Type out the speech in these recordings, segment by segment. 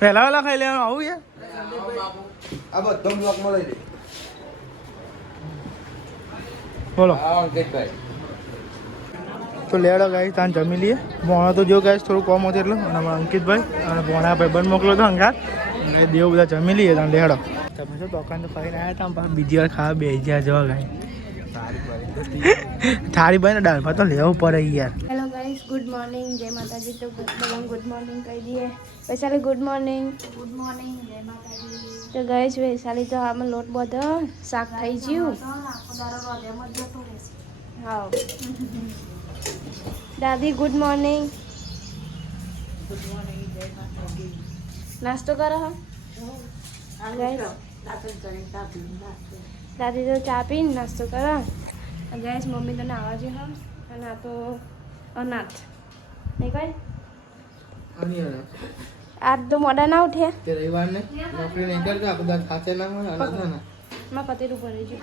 પહેલા ખાઈ લેવાનું આવું યાર આ બધો બ્લોકમાં લઈ લે બોલો અંકિતભાઈ તો લેડો ગાઈસ તાન જમી લઈએ ભોણા તો જો ગાઈસ થોડું કોમ હતું એટલે અને અમારા અંકિતભાઈ અને ભોણા ભાઈબંધ મોકલો હતો અંગાત એટલે દેવ બધા જમી લઈએ તાન લેડો તમે તો દુકાન તો ફરીને આવ્યા હતા પણ બીજી વાર ખાવા બે ગયા જવા ગાઈ થાળી ભાઈ ને દાળ ભાત તો લેવું પડે યાર. Hello guys, good morning. જય માતાજી. તો બધાને ગુડ મોર્નિંગ કહી દઈએ. Vaishali good morning. Good morning. જય માતાજી. તો ગાઈસ વૈશાલી તો આમાં લોટ બધો શાક થઈ ગયું. હા દાદી ગુડ મોર્નિંગ. Good morning. જય માતાજી. નાસ્તો કરો હો દાદી તો ચા પીને નાસ્તો કરો. ગેસ મમ્મી તો નાવા છે હા અને આ તો અનાથ નહીં કઈ આજ તો મોડા ના ઉઠ્યા તે રવિવાર ને નોકરી નહીં કરતા બધા ખાતે ના હોય અલગ ના માં પતેરું ભરે છે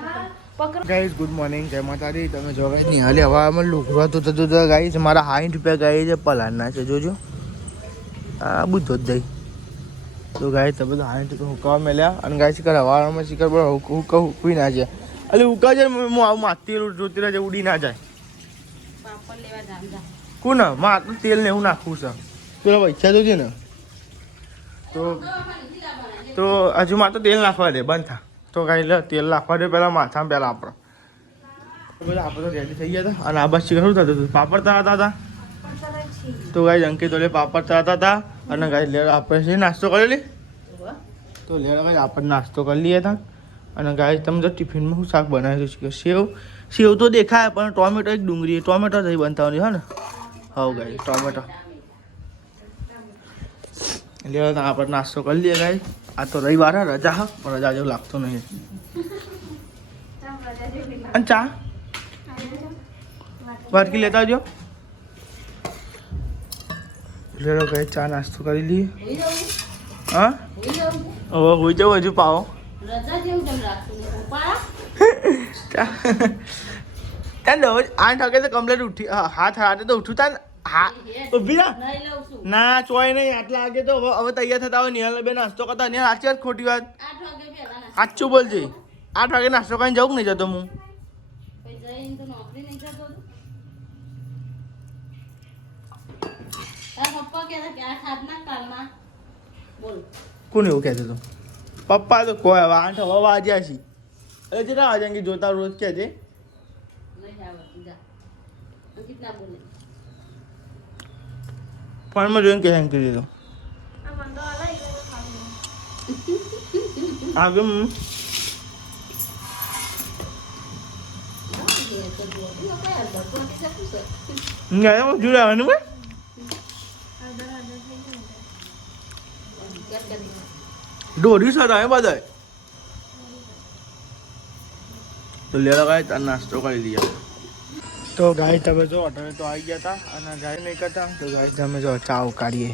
પકડો. ગાઈઝ ગુડ મોર્નિંગ જય માતાજી. તમે જો ગાઈઝ નિહાળી હવામાં લુગડું થતું હતું ગાઈઝ મારા 60 રૂપિયા ગાઈ છે પલાળના છે જોજો આ બુધો જ જઈ તો ગાઈઝ તમે તો 60 રૂપિયા હુકવા મેલ્યા અને ગાઈઝ શિકર હવામાં શિકર પર હુકવી ના જાય એટલે હુકા જાય હું આવું માથી જોતી રહે ઉડી ના જાય કોણ માં આટલું તેલ ને એવું નાખવું છે પેલા પૈસા તો છે ને તો હજુ માં તો તેલ નાખવા દે બંધ થા તો કાંઈ તેલ નાખવા દે પહેલાં માથામાં પહેલાં આપણે બધા આપણે તો રેડી થઈ ગયા હતા અને આ બસ શું થતું હતું પાપડ તળાતા હતા તો ગાઈ અંકિત તો પાપડ તળાતા હતા અને ગાઈ લેડ આપણે છે નાસ્તો કરેલી તો લેડ ગાઈ આપણે નાસ્તો કરી લઈએ હતા અને ગાઈ તમે તો ટિફિનમાં શું શાક બનાવ્યું છે સેવ તો દેખાય પણ ટોમેટો એક ડુંગળી ટોમેટો જ બનતા હા ને હા ગાઈ ટોમેટો લેડ આપણે નાસ્તો કરી લઈએ ગાઈ આ તો રવિવાર રજા હા પણ રજા જેવું લાગતું નહીં અને ચા વાટકી લેતા આવજો લેડો કઈ ચા નાસ્તો કરી લઈએ હા હવે હોઈ જાવ હજુ પાવો ત્યાં 8 વાગે તો કમ્પ્લેટ ઉઠી હાથ હાથે તો ઉઠું ત્યાં હા ઉભી ના ચોય નહીં આટલા વાગે તો હવે તૈયાર થતા હોય નિહાલ બે નાસ્તો કરતા નિહાલ સાચી વાત ખોટી વાત સાચું બોલજે 8 વાગે નાસ્તો કરીને જવું નહીં જતો હું કોણ એવું કહેતું હતું પપ્પા તો કોઈ હવે 8 હવે વાગ્યા છે એટલે કેટલા વાગ્યા કે જોતા રોજ કે છે ફોનમાં જોઈને કે હેંગ કરી દીધો આગળ જોડાવાનું ભાઈ દોઢી સાથે આવે બધા તો લેવા ગાય તાર નાસ્તો કરી લઈએ તો ગાય તમે જો હોટલે તો આવી ગયા હતા અને ગાય નહીં કરતા તો ગાય તમે જો ચા ઉકાળીએ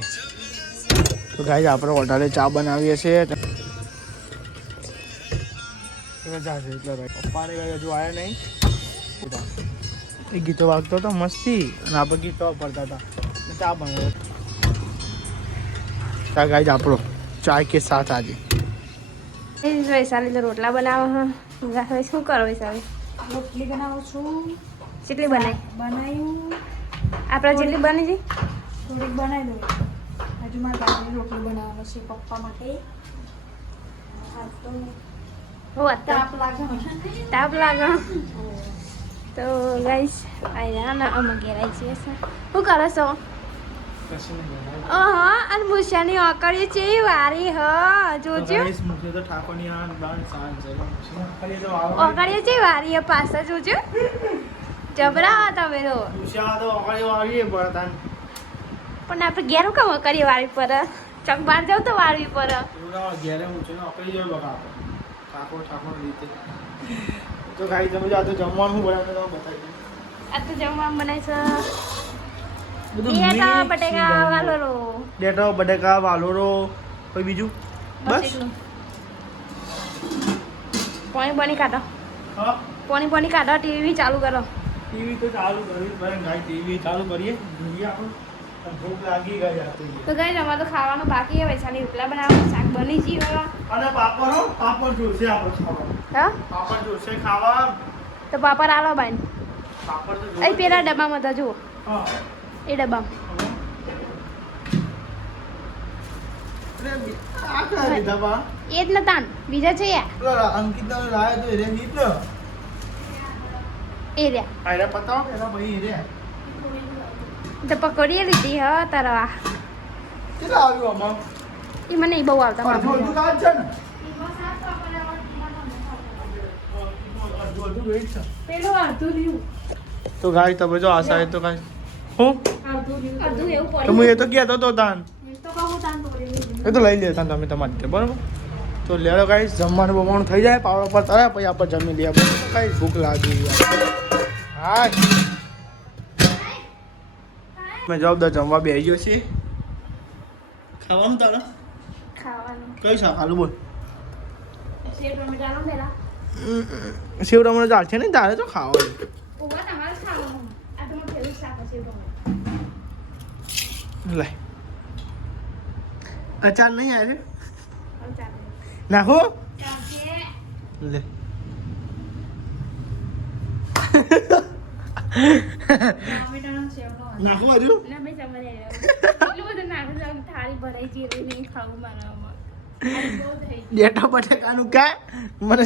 તો ગાય આપણે હોટલે ચા બનાવીએ છીએ રજા છે એટલે ભાઈ પપ્પાને ગાય હજુ આવ્યા નહીં એ ગીતો વાગતો હતો મસ્તી અને આપણે ગીતો પડતા હતા ચા બનાવ્યો ચા ગાય આપણો ચાય કે સાથ આજે વૈશાલી તો રોટલા બનાવો હા શું કરો વૈશાલી રોટલી બનાવું છું. કેટલી બનાવ્યું આપણે જેટલી બની છે થોડીક બનાવી દઉં. હજુ મારે દાદીને રોટલી બનાવવાનું છે પપ્પા માટે. તાપ લાગે તો ગાઈસ આયા ના અમે ઘેરાઈ છીએ શું કરો છો અને મુશાની ઓકળી છે વારી હ જોજો ઓકળી છે વારી હ પાછા જોજો જબરા તમે તો પણ આપણે ઘેર કામ ઓકળી વારી પર ચક બાર જાવ તો વારી પર તો ગાઈ તમે આ તો જમવાનું બનાવે તો બતાવી આ તો જમવાનું બનાય છે ડેટા બટેકા વાલોરો કોઈ બીજું બસ પાણી કાઢો પાણી કાઢો ટીવી ચાલુ કરો ટીવી તો ચાલુ કરવી પડે ગાઈ ટીવી ચાલુ કરીએ જોઈએ આપણે ભૂખ લાગી ગઈ હતી. તો ગાઈસ અમારે તો ખાવાનું બાકી છે વૈશાલી ઉપલા બનાવવાનું શાક બની ગયું હવે અને પાપડ હો, પાપડ જોશે આપણે ખાવા. હા પાપડ જોશે ખાવા. તો પાપડ આલો બાઈન પાપડ તો અહીં પેલા ડબ્બામાં હતા જુઓ હા. એ ડબ્બામાં અરે, આ કયા લીધા બા? એ જ નતા ને બીજા છે યાર પેલો અંકિતનો લાયો તો એને ગીત ને. એ રહ્યા આ એને પતાવો કે એના ભાઈ એને. તો પકોડી લીધી હા તારા કેટલા આવ્યું આમાં? એ મને ઈ બહુ આવતા અડધું અડધું કાઢ છે ને? અડધું અડધું વેચ છે. પેલું અડધું રહ્યું તો ગાય તમે જો આ સાઈડ તો કાંઈ હું અડધું રહ્યું અડધું એવું તો પડ્યું હું એ તો કહેતો તો તાન તો કહું તાન તોડી એ તો લઈ લેતા તમે તમારી રીતે બરાબર. તો લેડો કાંઈ જમવાનું બમવાનું થઈ જાય પાવડા પર તળે પછી આપણે જમી લઈએ બરાબર. કાંઈ ભૂખ લાગી હા મેં જવાબદાર જમવા બેસી ગયો છે. ખાવાનું તારે ખાવાનું કઈ શાક આલુ બોલ. સેવ ટમેટાનો પેલા સેવ ટમેટો ચાલશે ને તારે તો ખાવાનું. ઓવા તમારે ખાવાનું આ તો મારું ફેવરેટ શાક છે સેવ ટમેટા લે અચાર નહીં આવે હવે ચાલે નાખો ચાલશે લે ટમેટાનો સેવનો નાખો હજુ ના ભાઈ સમજ એટલું બધું નાખું છું થાળી ભરાઈ ગઈ એટલે નહીં ખાવું મારામાં બહુ થઈ ગઈ ડેટા બટેકાનું કા મને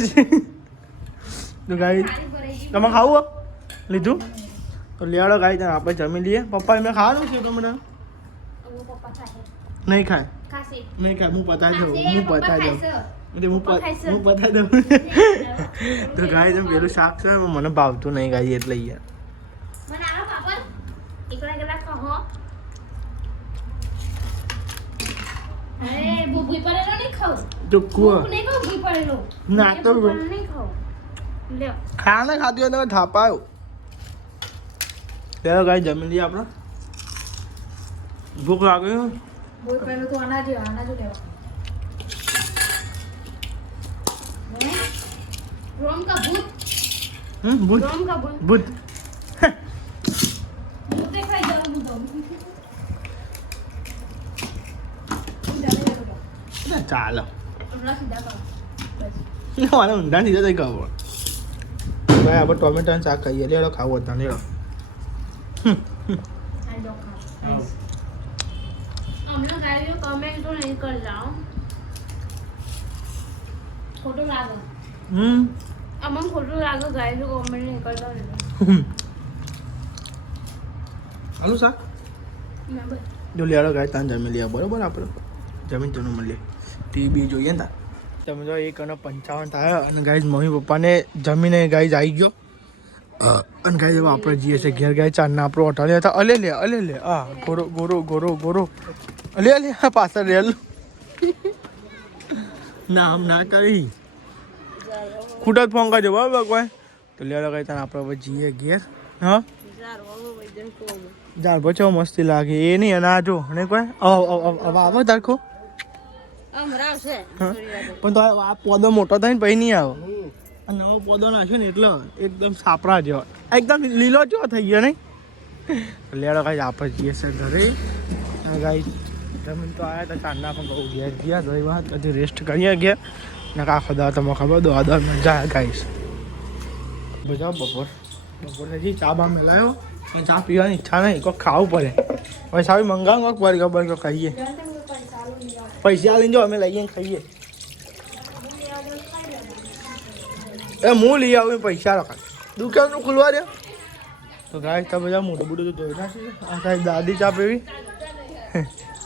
તો ગાઈ થાળી ભરાઈ ગઈ તમે ખાવું હો? લીધું તો લેવાડો ગાઈ તમે આપણે જમી લઈએ. પપ્પા એમને ખાવાનું છે તમને ઓ પપ્પા ખાશે નહીં ખાય ખાશે નહીં ખાય હું પતાવી દઉં ખાશે, હું પપ્પા પતાવી દઉં ખાશે. એટલે હું પપ્પા ખાશે. હું પતાવી દઉં તો ગાઈ તમે પેલું શાક છે મને ભાવતું નહીં ગાઈ એટલે યાર મને આલો પાપડ એકલા એકલા કહો અરે ભૂભી પડેલો નહીં ખાવ ચોખ્ખું ભૂખ નહીં ખાવ ભૂખ પડેલો ના તો ભૂખ પડેલો નહીં ખાવ લ્યો ખાને ખાતી હોય તમે થાપાયો ચાલો ગાઈ જમી લઈએ આપણે ભૂખ લાગી બોલ પેલું તો અનાજ લેવા रोम का भूत ભૂત रोम का भूत ભૂત भूत देखा जाओ भूत ચાલો हमरा सीधा करो बस મને ઊંધા નીચે થઈ ખબર ભાઈ આપણે ટોમેટો શાક ખાઈએ લેડો ખાવો હતા લેડો आई डॉग खा हमने गाइस कमेंट तो नहीं कर रहा फोटो लागो अमन फोटो लागो गाइस कमेंट नहीं कर रहा હાલું શાક मैं बस જો લેડો ગાય તાન જમી લઈએ બરોબર આપણે જમીન તો મળીએ ટીવી જોઈએ ને તાર તમે જો 1:55 થાય અને ગાઈઝ મમ્મી પપ્પાને જમીને ગાઈઝ આવી ગયો અને ગાઈઝ આપણે જઈએ છે ઘેર ગાય ચારના આપણો ઓટાડ્યા હતા અલે લે આ ગોરો ગોરો ગોરો ગોરો અલે આ પાછળ રેલ નામ ના કરી ખૂટા ફોન કરજો બરાબર કોઈ તો લેડો ગાય તાન આપણે હવે જઈએ ઘેર હા જાર બચો મસ્તી લાગે એ નહીં અને આ જો અને કોઈ આવો તારખો પણ તો આ પોદો મોટો થાય ને પછી નહીં આવે અને નવો પોદો નાખ્યો ને એટલે એકદમ સાપરા જેવો એકદમ લીલો જેવો થઈ ગયો નહીં લેડો કાંઈ આપણે જઈએ છે ઘરે ગાઈ જમીન તો આવ્યા હતા ચાંદના પણ બહુ ઘેર ગયા ગઈ વાત કદી રેસ્ટ કરીએ ગયા ને આખો દા તમે ખબર દો આદર મજા ગાઈશ બધા બપોર હજી ચા બા મેલાયો અને ચા પીવાની ઈચ્છા નહીં કોઈ ખાવું પડે હવે સાવી મંગાવ કોઈક બર્ગર બર્ગર ખાઈએ પૈસા લઈને જો અમે લઈએ ને ખાઈએ એ હું લઈ આવું પૈસા રખા દુકાનનું ખુલવા દે તો ગાય તો બધા મોટું મોટું તો જોઈ નાખી આ સાહેબ દાદી ચા પીવી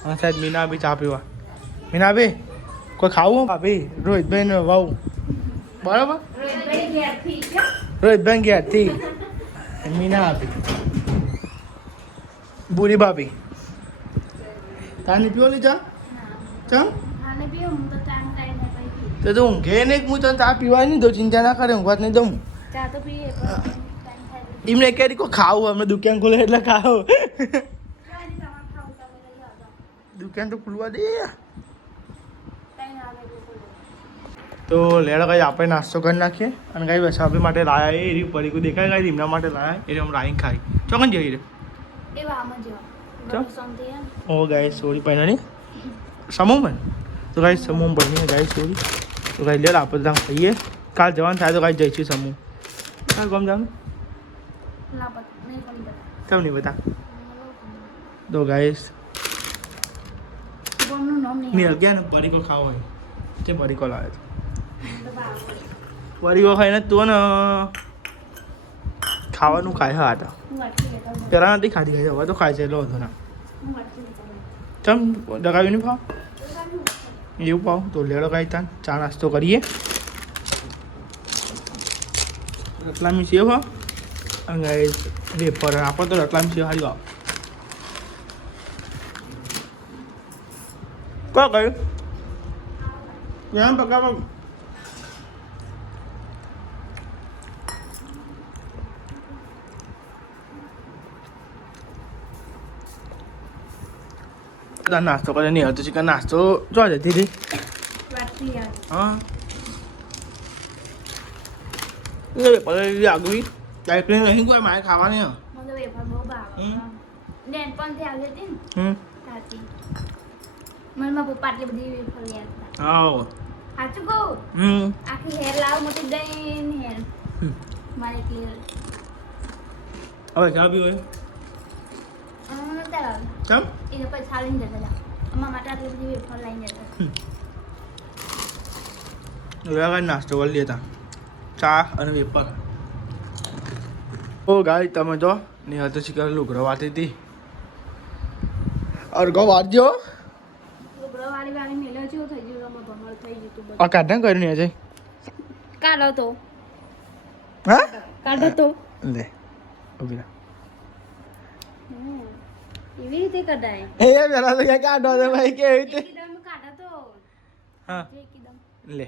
આ સાહેબ મીના બી ચા પીવા મીના બી કોઈ ખાવું ભાભી રોહિતભાઈ ને વાવ બરાબર રોહિતભાઈ ઘેરથી મીના આપી બુરી ભાભી તાની પીવો લી ચા ચમ खाने भी हम तो टाइम टाइम है भाई તો તું ઊંઘે નહીં હું તને ચા પીવાય નહીં તો ચિંતા ના કરે ઊંઘવા જ નહીં દઉં चाह तो पिए पर टाइम था એમને ક્યારે કોઈ ખાવું અમે દુકાન ખોલે એટલે ખાવ દુકાન તો ખુલવા દે તો લેડા કાંઈ આપણે નાસ્તો કરી નાખીએ અને કાંઈ બસ આપણી માટે લાયા એ પરીકું દેખાય કાંઈ એમના માટે લાયા એટલે અમે રાઈન ખાઈ ચોકન જઈ રે એ વામ જ ચમ શાંતિ હે ઓ ગાઈસ સોરી પહેલાની સમૂહ પણ તો ગાઈસ સમૂહ બની ગાઈસ સોરી તો ગાઈસ લે આપણે ત્યાં ખાઈએ કાલ જવાનું થાય તો ગાઈસ જઈશું સમૂહ કાલ કોમ જવાનું ના પત નહીં પણ બતા કેમ નહીં બતા તો ગાઈસ બોમનું નામ નહીં નહીં ગયા ને પરીકો ખાવો હોય તે પરીકો લાવે છે પરીકો ખાઈને તું ને ખાવાનું ખાય હા હતા હું વાટકી લેતા આવું. પહેલાં નથી ખાધી ખાઈ હવે તો ખાય છે એટલો હતો ના હું વાટકી લેતા આવું. ચમ ડગાવી નહીં ભાવ એવું પાવ તો લેડો કાંઈ તાન ચા નાસ્તો કરીએ રતલામી સેવ અને વેફર આપણે તો રતલામી સેવ હારી આવ કોણ કહ્યું કેમ પકાવ નાસ્તો કરે નહીં હતો ચિકન નાસ્તો જો જતી હતી વાટકી યાર હા આગવી ડાયરેક્ટ નહીં કોઈ મારે ખાવાની મને વેફર બહુ ભાવે નેન પણ થી આવી હતી ને સાચી મને મારા પપ્પા આટલી બધી વેફર યાદ હતા હા સાચું કહું આખી હેર લાવ મોટી દઈને હેર મારે ક્લિયર હવે ચા પી હોય ચાલ કેમ એને પછી છાલીને જતા હતા અમારા માટે આટલી બધી વેફર લઈને જતા કાંઈ નાસ્તો કરી લેતા ચા અને વેફર ઓ ગાય તમે જો નિહાલ તો શીખર લુગડો વાતી હતી અરગો વાંચજો વાળી વાળી મેલો જેવું થઈ ગયું અમે ભમર થઈ ગયું તું આ કાઢને કરીને છે કાઢો તો હા કાઢો તો લે ઉભી રહે એવી રીતે કઢાય એ પેલા તો ક્યાં કાઢો છે ભાઈ કે એવી રીતે એકદમ કાઢો તો હા એકદમ લે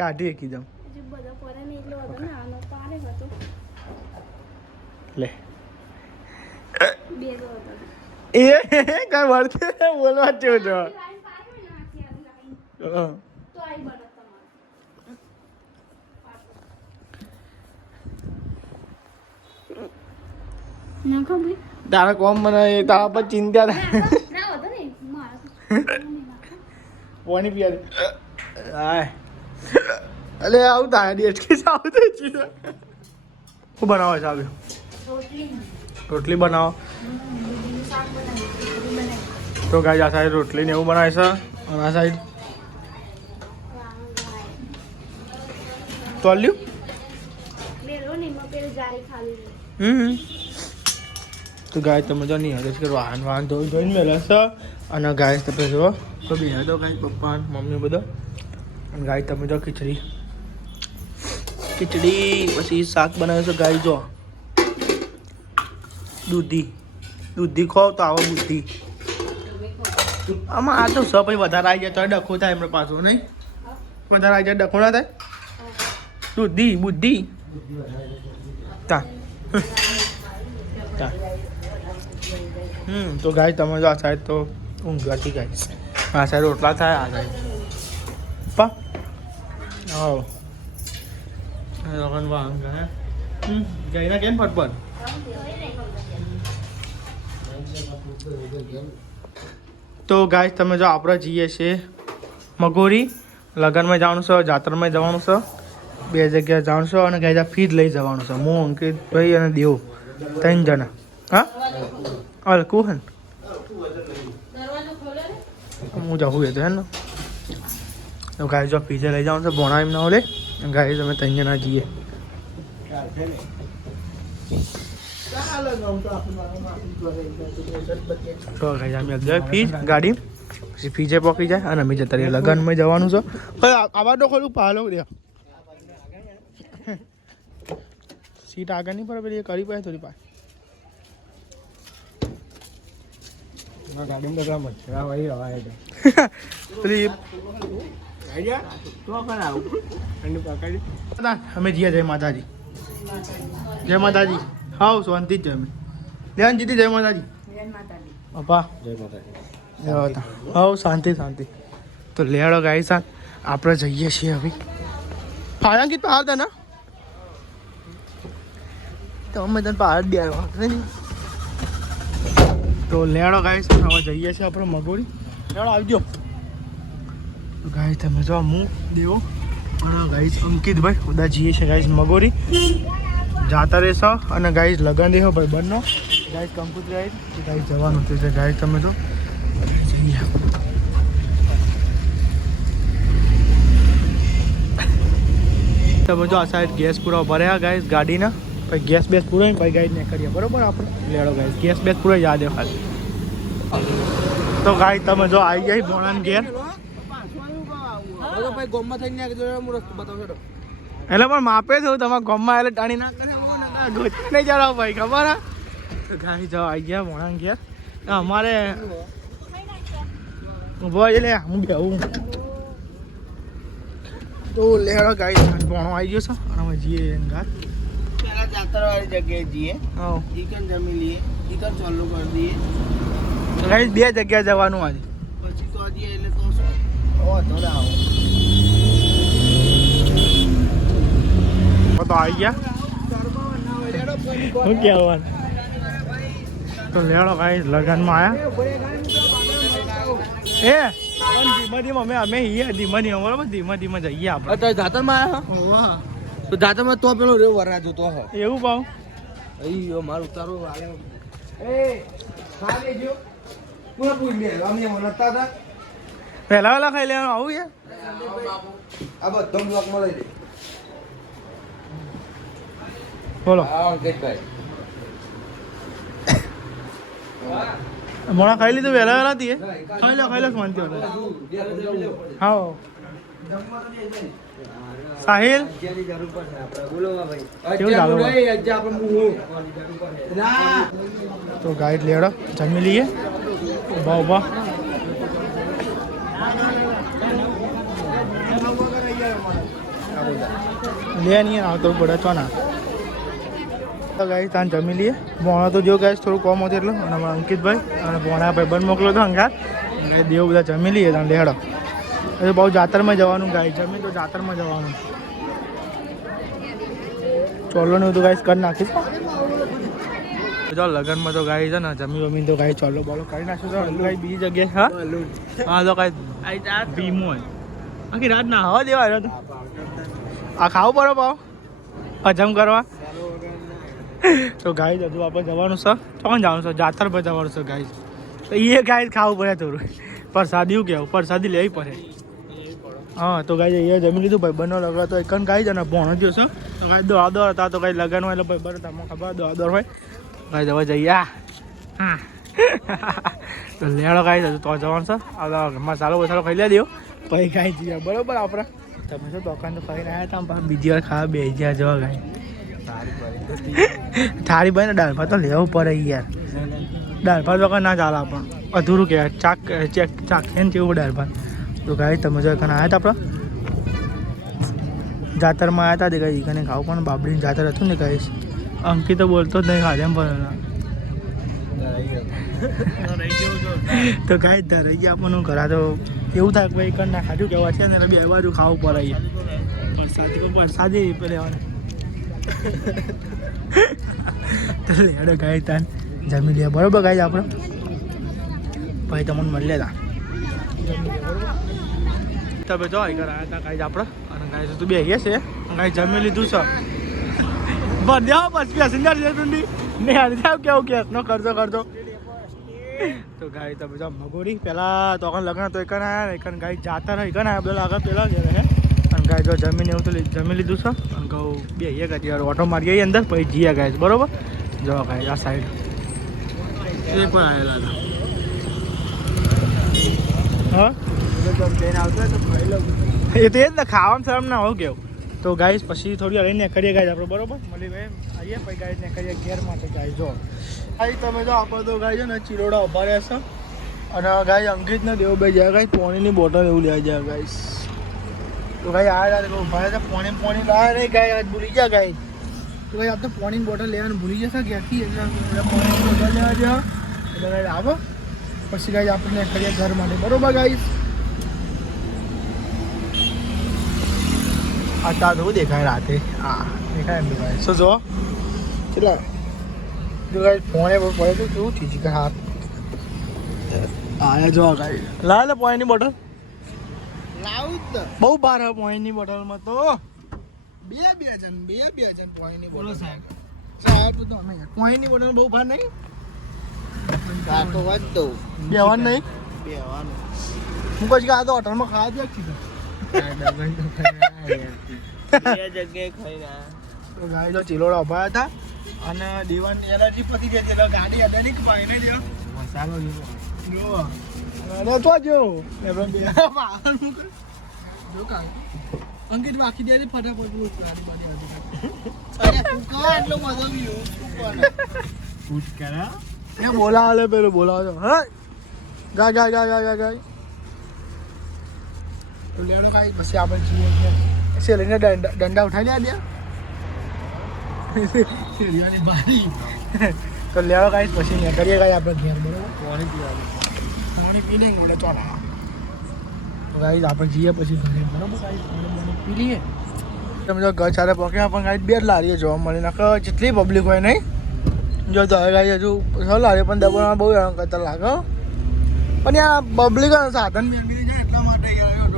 કાઢી એકદમ હજુ બધો પડે ને એટલો હતો ને આનો પારે હતો લે બે તો હતો એ કઈ વર્તે બોલવા જ છો તો આઈ બને તમારે ના ખબર તારા કોમ મને તારા પર ચિંતા થાય ના હતો ને મારા પાણી પીવા દે હાય અલે આવું થાય ડેટકી સાવ થઈ છે શું બનાવો છે આવ્યો રોટલી રોટલી બનાવો શાક બનાવી તો ગાય આ સાઈડ રોટલી ને એવું બનાવે છે અને આ સાઈડ તોલ્યું મેલો નહીં માં પેલી જારી ખાલી તો ગાય તમે જો નહીં હશે કે વાહન વાહન ધોઈને મેલે છે અને ગાય તમે જો તો બે હતો ગાય પપ્પા મમ્મી બધો અને ગાય તમે જો ખીચડી પછી શાક બનાવ્યું છે ગાય જો દૂધી ખો તો આવો બુદ્ધિ આમાં આ તો સ પછી વધારે આવી જાય તો ડખો થાય એમને પાછું નહીં વધારે આવી જાય ડખો ના થાય બુદ્ધિ તા તો ગાય તમે જો આ સાઈડ તો ઊંઘ હતી ગાય આ સાઈડ રોટલા થાય આ સાઈડ પા આવો વાંગ ગાયના કેમ ફટફટ તો ગાય તમે જો આપણે જઈએ છીએ મગોરી લગ્નમાં જવાનું છે જાત્રામાં જવાનું છે બે જગ્યાએ જવાનું છે અને ગાય ફીજ લઈ જવાનું છે હું અંકિત ભાઈ અને દેવ 3 જણા હા હલકું હે હું જવું એ તો હે ને તો ગાય જો પીઝા લઈ જવાનું છે ભોણા એમ ના ઓલે ગાય તમે 3 જણા જઈએ તો ગાય અમે અગર ફીજ ગાડી પછી ફીજે પહોંચી જાય અને અમે જતા રહીએ લગ્નમાં જવાનું છે આવા તો ખોલું પાલો દે સીટ આગળ નહીં પડે પેલી કરી પાય થોડી પાસે ગાડીમાં બધા મચ્છરા હોય હવાય છે પેલી તો પણ આવું ઠંડી પકડી અમે જઈએ જય માતાજી હાવ શાંતિ જ અમે ધ્યાન જીતી જય માતાજી પપ્પા જય માતાજી હાવ શાંતિ તો લેડો ગાય સાથ આપણે જઈએ છીએ હવે ફાયા કીધું પહાડ હતા ને તો અમે તને પહાડ દે તો લેડો ગાઈસ હવે જઈએ છીએ આપણે મગોરી. લેડો આવજો. તો ગાઈસ તમે જો હું દેવો અને ગાઈસ અંકિતભાઈ બધા જઈએ છે ગાઈસ મગોરી જાતા રહેશો અને ગાઈસ લગન દેહો ભાઈ બંનો ગાઈસ કંકુત્રી આવી ગાઈસ જવાનું છે ગાઈસ તમે જો જઈએ. તમે જો આ સાઈડ ગેસ પૂરા ભર્યા ગાઈસ ગાડીના પછી ગેસ બેસ પૂરો પછી ગાઈડ ને કરીએ બરોબર આપણે. લેડો ગાઈસ ગેસ બેસ પૂરો યાદ દે ખાલી. તો ગાઈસ તમે જો આવી ગઈ ભોણાન ઘેર ભાઈ ગોમમાં થઈને હું રસ્તો બતાવું. એટલે પણ માપે થયું તમારા ગોમમાં એટલે ટાણી ના કરે નહીં જરા ભાઈ ખબર હા. તો ગાઈસ જો આવી ગયા ભોણાન ઘેર અમારે ઉભો એટલે હું બેહું. તો લેડો ગાઈસ ભોણો આવી ગયો છે અને અમે જઈએ ગાત પેલા જાતરવાળી જગ્યાએ જઈએ. હા ચિકન જમી લઈએ. ચિકન ચાલુ કરી દઈએ. ગાઈસ બે જગ્યાએ જવાનું આજે. પછી તો હજી એટલે તો શું ધોડા આવો. તો આવી ગયા શું કહેવાનું. તો લેડો ગાઈસ લગનમાં આયા એ ધીમા ધીમા અમે હિયા ધીમા ધીમા બરાબર ધીમા ધીમા જઈએ આપણે. અત્યારે જાતરમાં આવ્યા વાહ તો જાતરમાં તો પેલો રેવ વરા જોતો હો. એવું પાવ અయ్యో મારું તારું હાલે એ ખાલી જો પૂરા પૂરી લે અમે મનતા હતા પહેલા વેલા ખાઈ લેવાનું આવું યાર. આ બધો બ્લોક મળી દે. બોલો હા કેતભાઈ મોણા ખાઈ લીધું વહેલા વહેલા થી ખાઈ લો શાંતિ હા સાહિલ કેવું ચાલુ તો ગાઈડ લેડો જમી લઈએ ઉભા ઉભા લે નહીં આવતો બધા ચોના. તો ગાઈસ તાન જમી લઈએ. ભોણા તો જો ગાઈસ થોડું કોમ હતું એટલે અને અમારા અંકિતભાઈ અને ભોણા ભાઈ બંધ મોકલો હતો અંગાત એટલે દેવ બધા જમી લઈએ તાન લેડો. એટલે બહુ જાતરમાં જવાનું ગાય જમી તો જાતરમાં જવાનું. ચોલોનું તો ગાઈસ કરી નાખીશ. જો લગનમાં તો ગાય છે ને જમી વમી તો ગાય ચોલો બોલો કરી નાખશું તો ગાય બીજી જગ્યાએ હા હા તો કાંઈ ભીમું હોય આખી રાત ના હવા દેવા રહ્યો તો આ ખાવું પડે પાવ હજમ કરવા. તો ગાઈસ હજુ આપણે જવાનું છે ચોકન જવાનું છે જાતર પર જવાનું છે ગાઈસ. તો એ ગાઈસ ખાવું પડે થોડું પ્રસાદી કેવું પ્રસાદી લેવી પડે. હા તો ગાઈસ એ જમી લીધું ભાઈ બંને લગડો તો એક ગાઈસ અને ભોણો થયો છે તો ગાઈસ દોડ હતા તો ગાઈસ લગન હોય એટલે ભાઈ બરાબર તમને ખબર દોડ હોય ગાઈસ હવે જઈએ. હા તો લેડો ગાઈસ હજુ તો જવાનું છે આ મસાલો વસાલો ખાઈ લે દો પછી ગાઈ જઈએ બરોબર આપણે. તમે તો દુકાન તો ખાઈને આવ્યા હતા બીજી વાર ખાવા બે ગયા જવા ગાય થાળી ભાઈ ને દાળ ભાત તો લેવું પડે યાર. દાળ ભાત વગર ના ચાલે પણ અધૂરું કહેવાય ચાક ચેક ચાક છે ને તેવું દાળ ભાત. તો ગાય તમે જો એখানে આવ્યા હતા આપણે જાતરમાં આવ્યા હતા તે ગાય એখানে ખાવું પણ બાબડીની જાતર હતું ને ગાઈશ અંકિત તો બોલતો જ નહીં ખાધે એમ પણ તો ગાય ધરાઈ ગયા આપણને ઘરા તો એવું થાય ભાઈ કર ના ખાધું કેવા છે ને બે બાજુ ખાવું પડે યાર પ્રસાદી લેવાનું. તો લેડો ગાય તાન જમી લે બરોબર ગાય આપણે ભાઈ તમને મળી લેતા તમે જો ઘર આવ્યા હતા ગાય આપણે અને ગાય તો બે ગયા છે ગાય જમી લીધું છે બસ દેવો બસ પેસેન્જર છે તું ને હારી જાવ કેવું કેસ નો કરજો તો ગાય તમે જો મગોરી પેલા તો લગ્ન તો એકન આવ્યા એકન ગાય જાતા રહી એકન આવ્યા પેલા આગળ પેલા ઘેર હે અને ગાય જો જમીને એવું તો જમી લીધું છે અને કહું બે ગયા ઓટો મારી ગઈ અંદર પછી જીયા ગાય બરોબર જો ગાય આ સાઈડ એ પણ આવેલા હતા હા એ તો એ જ ને ખાવામાં શરમ ના હોવ કેવું. તો ગાઈસ પછી થોડી વાર રહીને કરીએ ગાય આપણે બરોબર મળી ભાઈ આવીએ પછી ગાય ને કરીએ ઘેર માટે ગાય જો ગાય તમે જો આપણે તો ગાય છે ને ચિરોડા ઉભા રહેશે અને ગાય અંકિત ને દેવું બે જાય ગાય પાણીની બોટલ એવું લેવા જાય ગાઈસ. તો ગાય આ ઉભા રહે પાણી લાવે નહીં ગાય આજ ભૂલી જાય ગાય. તો ગાય આપ તો પાણીની બોટલ લેવાનું ભૂલી જશે ઘેરથી એટલે પાણીની બોટલ લેવા જાય એટલે ગાય આવો પછી ગાય આપણને કરીએ ઘર માટે બરોબર ગાઈસ. આ તા તો દેખાય રાતે હા દેખાય એમ ભાઈ શું જો કેટલા જો ગાય ફોને પડે તો કેવું થઈ છે કે હાથ આયા જો ગાઈ લા લે પોઈન્ટની બોટલ લાવ તો બહુ બાર હે પોઈન્ટની બોટલમાં તો બે જણ પોઈન્ટની બોટલ સાહેબ તો અમે પોઈન્ટની બોટલ બહુ ભાર નહીં કાકો વાત દઉં બેવાનું નહીં બેવાનું હું કહું કે આ તો હોટલમાં ખાવા દે છે બે જગ્યાએ ખાઈને તો ગાઈ તો ચિલોડા ઉભા હતા અને દીવાની એનર્જી પતી જતી એટલે ગાડી અડે નહીં પાઈ નહીં દેવા મસાલો જો અરે તો જો એમ બે પાવાનું કર જો કાઈ અંકિત વાકી દે ફટાફટ પેલું ગાડી બાડી અરે કુકા એટલો બધો વ્યૂ પૂછ કરા એ બોલાવ લે પેલું બોલાવ છો હા ગાય તો લેડો કાઈ પછી આપણે જઈએ સેલીને દંડા ઉઠાઈ લે સેલિયાની બારી તો લેડો કાઈ પછી ને કરીએ કાઈ આપણે ઘેર બરોબર પાણી પી લઈએ એટલે ચોલા તો ગાઈ આપણે જઈએ પછી ઘરે બરોબર કાઈ પાણી પી લઈએ તમે જો ઘર ચાલે પહોંચ્યા પણ કાઈ બે જ લારીએ જોવા મળી નાખો જેટલી પબ્લિક હોય નહીં જો તો હવે ગાઈ હજુ લારીએ પણ દબાણમાં બહુ હેરાન કરતા લાગે પણ યાર પબ્લિક સાધન મેળવી જાય એટલા માટે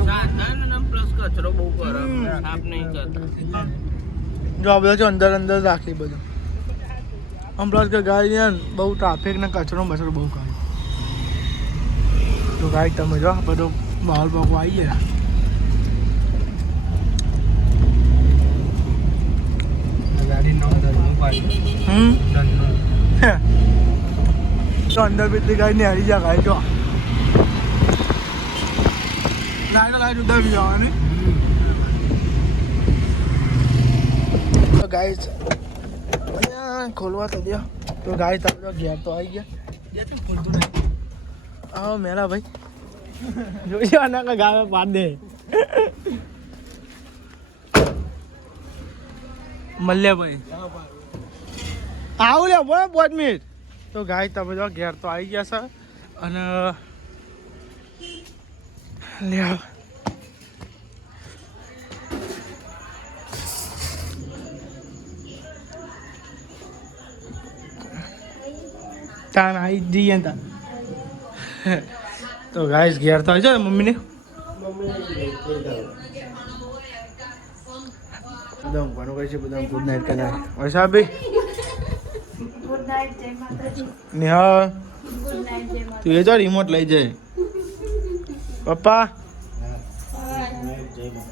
સાધન પ્લસ કચરો બહુ કરે સાફ નહીં કરતા જો આ બધા જો અંદર રાખી બધું આમ પ્લસ કે ગાડી ને બહુ ટ્રાફિક ને કચરો બચરો બહુ કરે તો ગાડી તમે જો બધો માહોલ પાકો આવી ગયા ગાડી નો ધરનું પાડી તો અંદર બીજી ગાડી ને હારી જા ગાડી જો લાઈટ ઉડાવી જવાની તો ગાઈસ ખોલવા તો દો તો ગાઈસ તમે ઘેર તો આવી ગયા જે ખોલતું નહીં આવો મેરા ભાઈ જોઈ આના ગાવે પાડ દે મલ્યા ભાઈ આવું લે બોલ 5 મિનિટ તો ગાઈસ તમે જો ઘેર તો આવી ગયા છે અને લે તાન આવી જઈએ તા તો ગાઈસ ઘેર તો આવી જાવ મમ્મીને બધા ઊંઘવાનું કહે છે બધા ગુડ નાઇટ કહેવાય વૈસા ભાઈ ગુડ નાઇટ જય માતાજી નેહા ગુડ નાઇટ જય તું એ જો રિમોટ લઈ જાય પપ્પા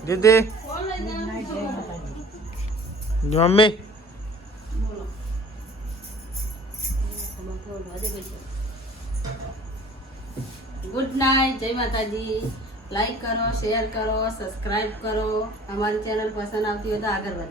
દીદી મમ્મી ગુડ નાઇટ જય માતાજી લાઈક કરો શેર કરો સબસ્ક્રાઇબ કરો અમારી ચેનલ પસંદ આવતી હોય તો આગળ વધારો